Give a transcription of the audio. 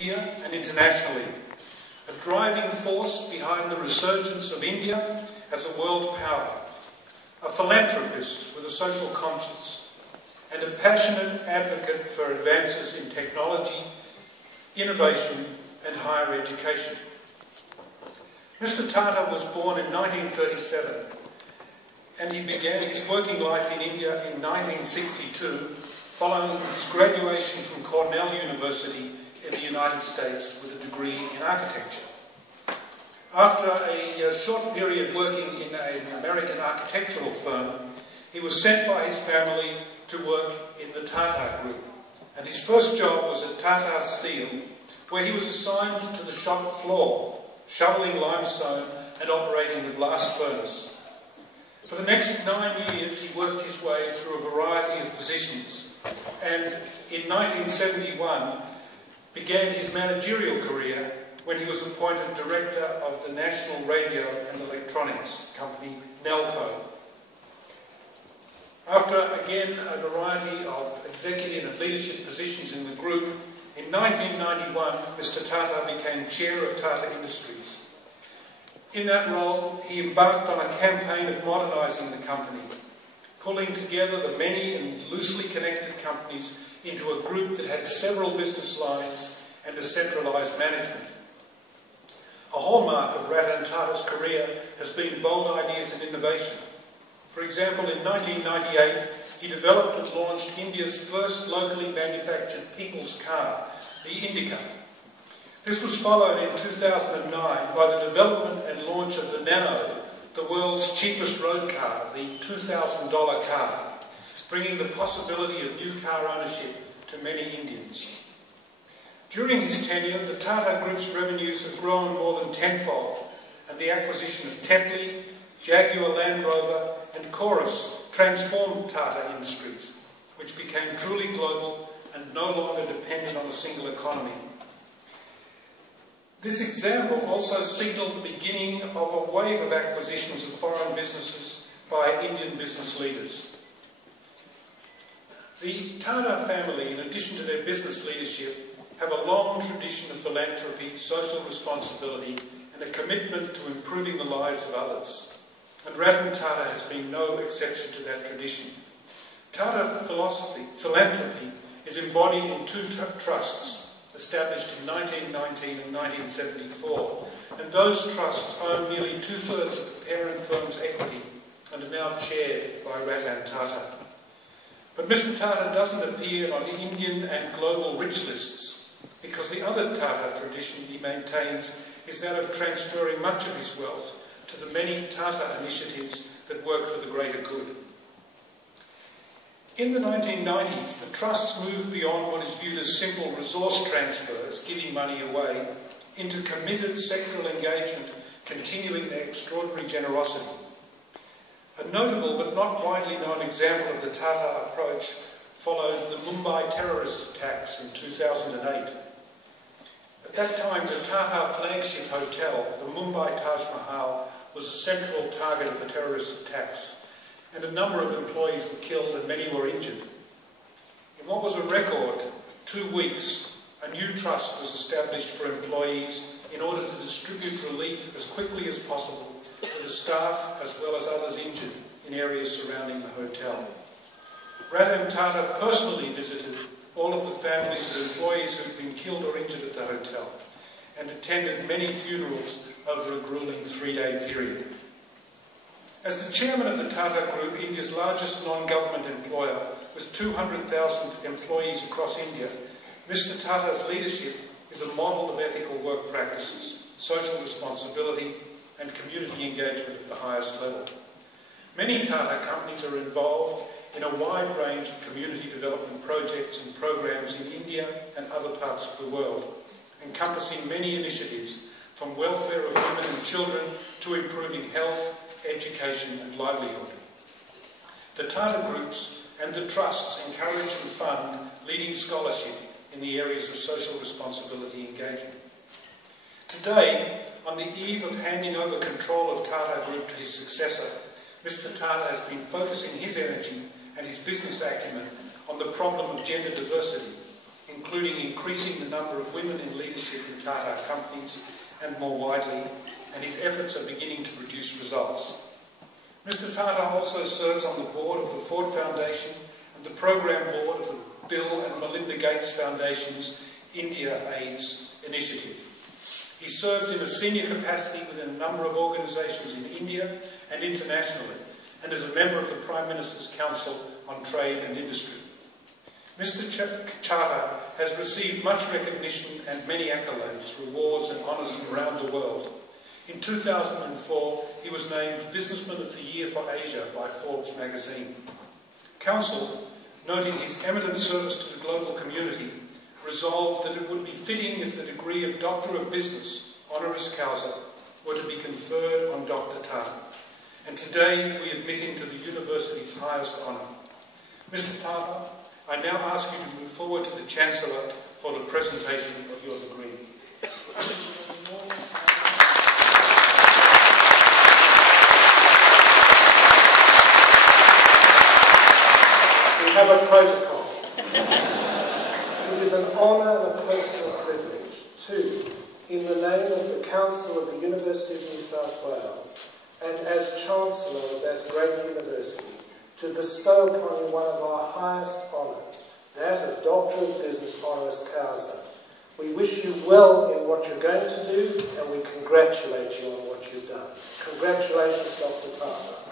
India and internationally, a driving force behind the resurgence of India as a world power, a philanthropist with a social conscience, and a passionate advocate for advances in technology, innovation and higher education. Mr Tata was born in 1937 and he began his working life in India in 1962 following his graduation from Cornell University in the United States with a degree in architecture. After a short period working in an American architectural firm, he was sent by his family to work in the Tata Group, and his first job was at Tata Steel, where he was assigned to the shop floor, shoveling limestone and operating the blast furnace. For the next 9 years he worked his way through a variety of positions, and in 1971 began his managerial career when he was appointed director of the National Radio and Electronics company, Nelco. After, again, a variety of executive and leadership positions in the group, in 1991, Mr Tata became chair of Tata Industries. In that role, he embarked on a campaign of modernising the company, pulling together the many and loosely connected companies into a group that had several business lines and a centralised management. A hallmark of Ratan Tata's career has been bold ideas and innovation. For example, in 1998, he developed and launched India's first locally manufactured people's car, the Indica. This was followed in 2009 by the development and launch of the Nano, the world's cheapest road car, the $2,000 car, bringing the possibility of new car ownership to many Indians. During his tenure, the Tata Group's revenues have grown more than tenfold, and the acquisition of Tetley, Jaguar Land Rover and Chorus transformed Tata Industries, which became truly global and no longer dependent on a single economy. This example also signalled the beginning of a wave of acquisitions of foreign businesses by Indian business leaders. The Tata family, in addition to their business leadership, have a long tradition of philanthropy, social responsibility and a commitment to improving the lives of others. And Ratan Tata has been no exception to that tradition. Tata philanthropy is embodied in two trusts established in 1919 and 1974, and those trusts own nearly 2/3 of the parent firm's equity and are now chaired by Ratan Tata. But Mr Tata doesn't appear on Indian and global rich lists, because the other Tata tradition he maintains is that of transferring much of his wealth to the many Tata initiatives that work for the greater good. In the 1990s, the trusts moved beyond what is viewed as simple resource transfers, giving money away, into committed sectoral engagement, continuing their extraordinary generosity. A notable but not widely known example of the Tata approach followed the Mumbai terrorist attacks in 2008. At that time, the Tata flagship hotel, the Mumbai Taj Mahal, was a central target of the terrorist attacks, and a number of employees were killed and many were injured. In what was a record 2 weeks, a new trust was established for employees in order to distribute relief as quickly as possible to the staff as well as others injured in areas surrounding the hotel. Ratan Tata personally visited all of the families of employees who had been killed or injured at the hotel and attended many funerals over a gruelling 3-day period. As the chairman of the Tata Group, India's largest non-government employer, with 200,000 employees across India, Mr Tata's leadership is a model of ethical work practices, social responsibility and community engagement at the highest level. Many Tata companies are involved in a wide range of community development projects and programs in India and other parts of the world, encompassing many initiatives from welfare of women and children to improving health, education and livelihood. The Tata Groups and the trusts encourage and fund leading scholarship in the areas of social responsibility engagement. Today, on the eve of handing over control of Tata Group to his successor, Mr Tata has been focusing his energy and his business acumen on the problem of gender diversity, including increasing the number of women in leadership leadership in Tata companies and more widely, and his efforts are beginning to produce results. Mr Tata also serves on the board of the Ford Foundation and the program board of the Bill and Melinda Gates Foundation's India AIDS initiative. He serves in a senior capacity within a number of organisations in India and internationally, and is a member of the Prime Minister's Council on Trade and Industry. Mr Tata has received much recognition and many accolades, rewards and honours from around the world. In 2004, he was named Businessman of the Year for Asia by Forbes magazine. Council, noting his eminent service to the global community, resolved that it would be fitting if the degree of Doctor of Business, Honoris Causa, were to be conferred on Dr. Tata. And today we admit him to the university's highest honour. Mr Tata, I now ask you to move forward to the Chancellor for the presentation of your degree. We have a protocol. It is an honour and a personal privilege to, in the name of the Council of the University of New South Wales, and as Chancellor of that great university, to bestow upon you one of our highest honours, that of Doctor of Business Honoris Causa. We wish you well in what you're going to do, and we congratulate you on what you've done. Congratulations, Dr. Tata.